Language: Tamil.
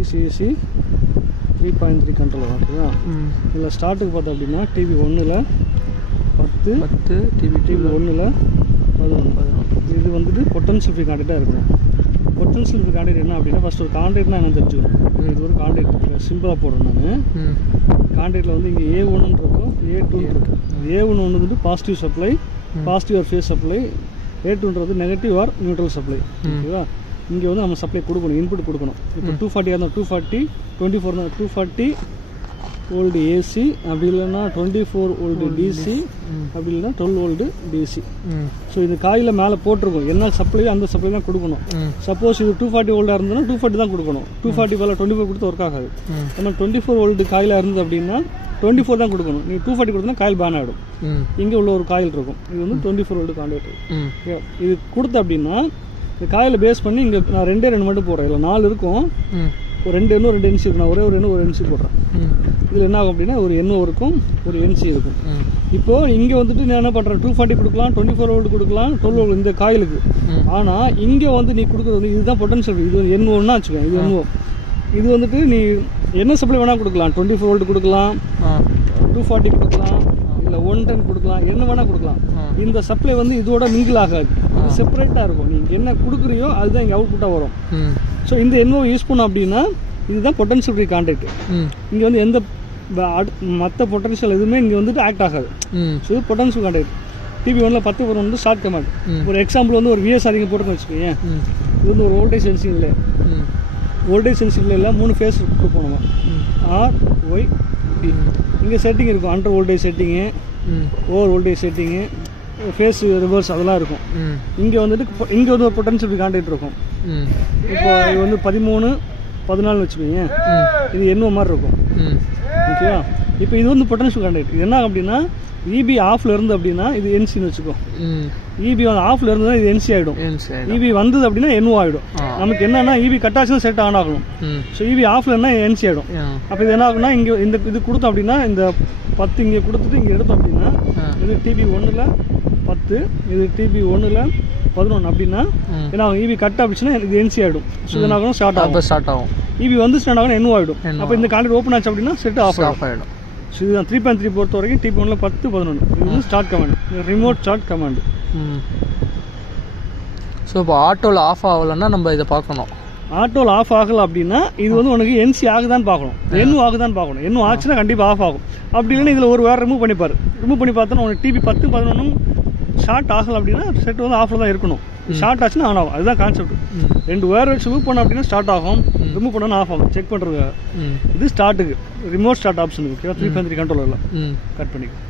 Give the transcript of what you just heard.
டிசிஏசி 3.3 கண்ட்ரோலர் ஓகேவா. இதில் ஸ்டார்ட்டுக்கு பார்த்தோம் அப்படின்னா டிவி 1ல் 10 டிவி 1ல் 11. இது வந்துட்டு பொட்டன்ஷியல் ஃப்ரீ கான்டாக்டாக இருக்கணும். பொட்டன்ஷியல் ஃப்ரீ கான்டாக்ட் என்ன அப்படின்னா ஃபஸ்ட் ஒரு கான்டாக்ட்னா என்ன தெரிஞ்சுக்கணும். இது ஒரு கான்டாக்ட் சிம்பிளாக போடுறேன் நான். கான்டாக்டில் வந்து இங்கே A1 இருக்கும், A2 இருக்கும். A1 வந்துட்டு positive supply, positive or phase supply. A2ன்றது நெகட்டிவ் ஆர் நியூட்ரல் சப்ளை. ஓகேவா. இங்கே வந்து நம்ம சப்ளை கொடுக்கணும், இன்புட் கொடுக்கணும். இப்போ 240 இருந்தால் 240, 24 இருந்தால் 240 வோல்ட் ஏசி, அப்படி இல்லைன்னா 24 வோல்ட் டிசி, அப்படி இல்லைன்னா 12 வோல்ட் டிசி. ஸோ இந்த காயில் மேலே போட்டிருக்கும் என்ன சப்ளையோ அந்த சப்ளை தான் கொடுக்கணும். சப்போஸ் இது 240 வோல்ட்டாக இருந்ததுன்னா 240 தான் கொடுக்கணும். 240 போல் 24 கொடுத்து ஒர்க் ஆகாது. ஏன்னா 24 வோல்ட் காயிலாக இருந்தது அப்படின்னா 24 தான் கொடுக்கணும். நீ 240 கொடுத்தனா காயில் பேன் ஆகிடும். இங்கே உள்ள ஒரு காயில் இருக்கும், இது வந்து 24 வோல்ட் கான்டாக்ட். இது கொடுத்த அப்படின்னா இந்த காயில் பேஸ் பண்ணி இங்கே நான் 2 மட்டும் போடுறேன். இல்லை 4 இருக்கும், ஒரு 2 எண்ணோ 2 NC இருக்கும். நான் ஒரே ஒரு எண்ணோ ஒரு NC போடுறேன். இதில் என்ன ஆகும் அப்படின்னா ஒரு எண்ணோ இருக்கும், ஒரு NC இருக்கும். இப்போது இங்கே வந்துட்டு நான் என்ன பண்ணுறேன், 240 கொடுக்கலாம், 24 வோல்ட் கொடுக்கலாம், 12 வோல்ட் இந்த காயிலுக்கு. ஆனால் இங்கே வந்து நீ கொடுக்குறது வந்து இதுதான் பொட்டன்ஷியல். இது வந்து N1 வச்சுக்கோங்க, இது N1. இது வந்துட்டு நீ என்ன சப்ளை வேணால் கொடுக்கலாம், 24 வோல்ட் கொடுக்கலாம், 240 கொடுக்கலாம், இல்லை 110 கொடுக்கலாம், என்ன வேணால் கொடுக்கலாம். இந்த சப்ளை வந்து இதோட மிங்கிள் ஆகாது, இது செப்பரேட்டாக இருக்கும். நீங்கள் என்ன கொடுக்குறியோ அதுதான் இங்கே அவுட்புட்டாக வரும். ஸோ இந்த N1 யூஸ் பண்ணோம் அப்படின்னா இதுதான் பொட்டன்ஷியல் ஃப்ரீ கான்டாக்ட். இங்கே வந்து எந்த மற்ற பொட்டன்ஷியல் எதுவுமே இங்கே வந்துட்டு ஆக்ட் ஆகாது. ஸோ இது பொட்டன்ஷியல் கான்டாக்ட். டிவி 1ல் 10 வந்து ஷார்ட் கமாண்ட். ஒரு எக்ஸாம்பிள் வந்து ஒரு VSR இங்கே போட்டுன்னு வச்சுக்கோங்க. இது வந்து ஒரு வோல்டேஜ் சென்சிங் இல்லை. வோல்டேஜ் சென்சிங் இல்லை, 3 ஃபேஸ் கொடுப்போம் நம்ம, R, Y, D. இங்கே செட்டிங் இருக்கும், under voltage setting, over voltage setting, phase reverse அதெல்லாம் இருக்கும். இங்கே வந்துட்டு இங்கே வந்து ஒரு பொட்டன்ஷியல் ஃப்ரீ கான்டாக்ட் இருக்கும். இப்போ இது வந்து 13, 14 வச்சுக்கோங்க. இது N1 மாதிரி இருக்கும். ஓகேவா. இப்போ இது வந்து பொட்டன்ஷியல் கான்டாக்ட். இது என்ன அப்படின்னா EB ஆஃப்ல இருந்து அப்படின்னா இது NCன்னு வச்சுக்கோ. EB வந்து ஆஃப்ல இருந்ததுன்னா இது NC ஆகிடும். EB வந்தது அப்படின்னா NO ஆகிடும். நமக்கு என்னன்னா EB கட் ஆச்சுன்னா செட் ஆன் ஆகணும். ஸோ EB ஆஃப்ல இருந்தால் NC ஆகிடும். அப்போ இது என்ன ஆகும்னா இங்கே இந்த இது கொடுத்தோம் அப்படின்னா இந்த 10 இங்கே கொடுத்துட்டு இங்கே எடுத்தோம் அப்படின்னா இது டிவி 1ல் 10, இது டிவி 1ல் 11 அப்படின்னா ஏன்னா EB கட் ஆகிடுச்சுன்னா இது NC ஆகிடும். ஸோ இது என்ன ஆகும், ஸ்டார்ட் ஆகும். EB வந்து ஸ்டார்ட் ஆகும், NO ஆகிடும். அப்போ இந்த கான்டாக்ட் ஓப்பன் ஆச்சு அப்படின்னா செட் ஆஃப் ஆகிடும். ஸோ இதுதான் 3.3 பொறுத்த வரைக்கும் டிவி 1ல் 10, 11. இது வந்து start command, remote start command. So இப்போ ஆட்டோவில் ஆஃப் ஆகலைன்னா நம்ம இதை பார்க்கணும். ஆட்டோவில் ஆஃப் ஆகலை அப்படின்னா இது வந்து உனக்கு NC ஆகுதான்னு பார்க்கணும், NO ஆகுதான்னு பார்க்கணும். NO ஆச்சுன்னா கண்டிப்பாக ஆஃப் ஆகும். அப்படி இல்லைன்னா இதில் ஒரு வேறு ரிமூவ் பண்ணிப்பார். ரிமூவ் பண்ணி பார்த்தோன்னா உனக்கு டிவி 10, 11 ஷார்ட் ஆகலை அப்படின்னா செட் வந்து ஆஃபில் தான் இருக்கணும். ஷார்ட் ஆச்சுன்னா ஆன் ஆகும். அதுதான் கான்செப்ட். 2 வேர் வச்சு லூப் பண்ணோம் அப்படின்னா ஸ்டார்ட் ஆகும், ரிமூவ் பண்ணோன்னா ஆஃப் ஆகும். செக் பண்ணுறது இது ஸ்டார்ட்டுக்கு ரிமோட் ஸ்டார்ட் ஆப்ஷன். ஓகேவா. 3.3 கண்ட்ரோலரில் கட் பண்ணிக்கலாம்.